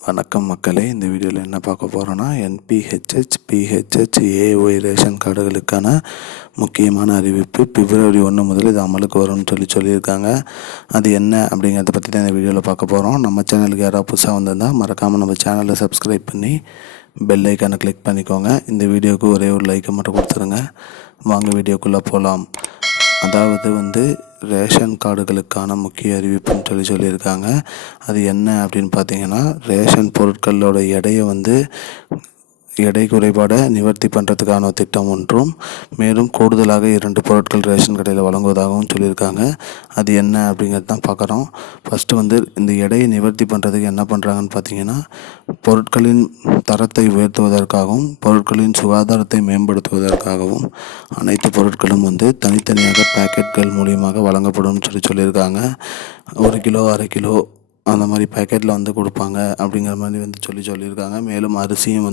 வணக்கம் மக்களே, இந்த வீடியோவில் என்ன பார்க்க போகிறோன்னா என்பிஹெச்ஹெச், பிஹெச்ஹெச், ஏஒய் ரேஷன் கார்டுகளுக்கான முக்கியமான அறிவிப்பு. பிப்ரவரி 1 முதல் இது அமலுக்கு வரும்னு சொல்லியிருக்காங்க. அது என்ன அப்படிங்கிறத பற்றி தான் இந்த வீடியோவில் பார்க்க போகிறோம். நம்ம சேனலுக்கு யாராவது புதுசாக வந்திருந்தால் மறக்காமல் நம்ம சேனலை சப்ஸ்கிரைப் பண்ணி பெல் ஐக்கானை கிளிக் பண்ணிக்கோங்க. இந்த வீடியோவுக்கு ஒரே ஒரு லைக்கை மட்டும் கொடுத்துருங்க. வாங்க வீடியோக்குள்ளே போகலாம். அதாவது ரேஷன் கார்டுகளுக்கான முக்கிய அறிவிப்புன்னு சொல்லியிருக்காங்க. அது என்ன அப்படின்னு பார்த்தீங்கன்னா, ரேஷன் பொருட்களோட எடை குறைபாடை நிவர்த்தி பண்ணுறதுக்கான திட்டம் ஒன்றும், மேலும் கூடுதலாக 2 பொருட்கள் ரேஷன் கடையில் வழங்குவதாகவும் சொல்லியிருக்காங்க. அது என்ன அப்படிங்கிறது தான் பார்க்குறோம். ஃபஸ்ட்டு இந்த எடையை நிவர்த்தி பண்ணுறதுக்கு என்ன பண்ணுறாங்கன்னு பார்த்தீங்கன்னா, பொருட்களின் தரத்தை உயர்த்துவதற்காகவும் பொருட்களின் சுகாதாரத்தை மேம்படுத்துவதற்காகவும் அனைத்து பொருட்களும் தனித்தனியாக பேக்கெட்கள் மூலியமாக வழங்கப்படும் சொல்லியிருக்காங்க. 1 கிலோ, அரை கிலோ அந்த மாதிரி பேக்கெட்டில் கொடுப்பாங்க அப்படிங்கிற மாதிரி சொல்லியிருக்காங்க. மேலும் அரிசியும்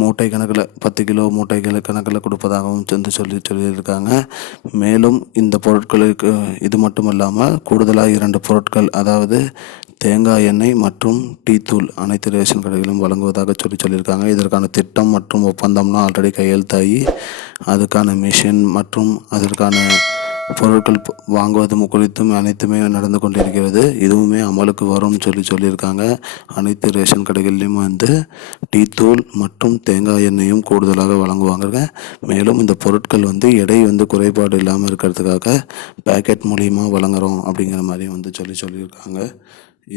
மூட்டை கணக்கில் 10 கிலோ மூட்டைகள் கணக்கில் கொடுப்பதாகவும் சொல்லியிருக்காங்க. மேலும் இந்த பொருட்களுக்கு இது மட்டும் இல்லாமல் கூடுதலாக 2 பொருட்கள், அதாவது தேங்காய் எண்ணெய் மற்றும் டீ தூள் அனைத்து ரேஷன் கடைகளும் வழங்குவதாக சொல்லியிருக்காங்க. இதற்கான திட்டம் மற்றும் ஒப்பந்தம்னா ஆல்ரெடி கையெழுத்தாகி அதுக்கான மிஷின் மற்றும் அதற்கான பொருட்கள் வாங்குவது குறித்தும் அனைத்துமே நடந்து கொண்டிருக்கிறது. இதுவுமே அமலுக்கு வரும் சொல்லியிருக்காங்க. அனைத்து ரேஷன் கடைகள்லையும் டீ தூள் மற்றும் தேங்காய் எண்ணெயும் கூடுதலாக வழங்குவாங்க. மேலும் இந்த பொருட்கள் எடை குறைபாடு இல்லாமல் இருக்கிறதுக்காக பேக்கெட் மூலியமாக வழங்குறோம் அப்படிங்கிற மாதிரி சொல்லியிருக்காங்க.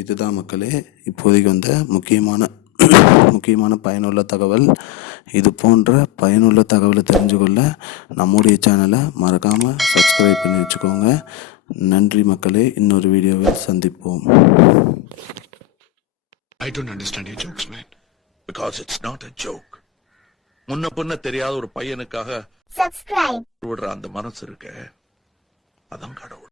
இதுதான் மக்களே இப்போதைக்கு முக்கியமான பயனுள்ள தகவல். இது போன்ற பயனுள்ள தகவலை தெரிஞ்சுக்கொள்ள நம்முடைய சேனலை மறக்காமல் சப்ஸ்கிரைப் பண்ணி வச்சுக்கோங்க. நன்றி மக்களே, இன்னொரு வீடியோவில் சந்திப்போம். I don't understand your jokes, man. Because it's not a joke. முன்ன பின்ன தெரியாத ஒரு பையனுக்காக விடுற அந்த மனசு இருக்க, அதான் கடவுள்.